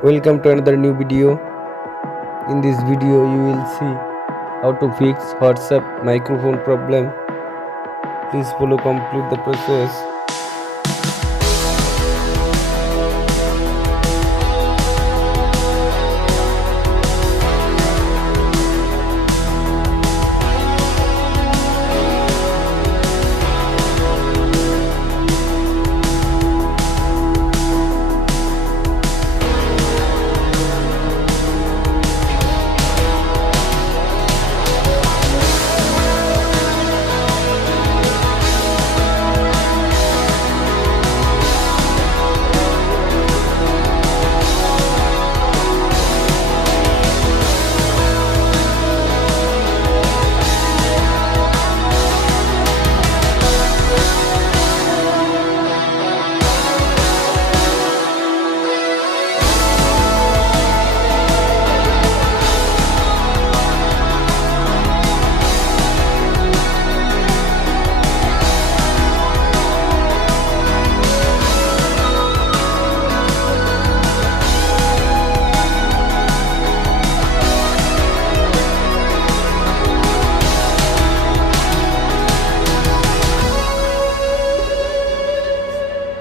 Welcome to another new video. In this video you will see how to fix WhatsApp microphone problem. Please follow complete the process.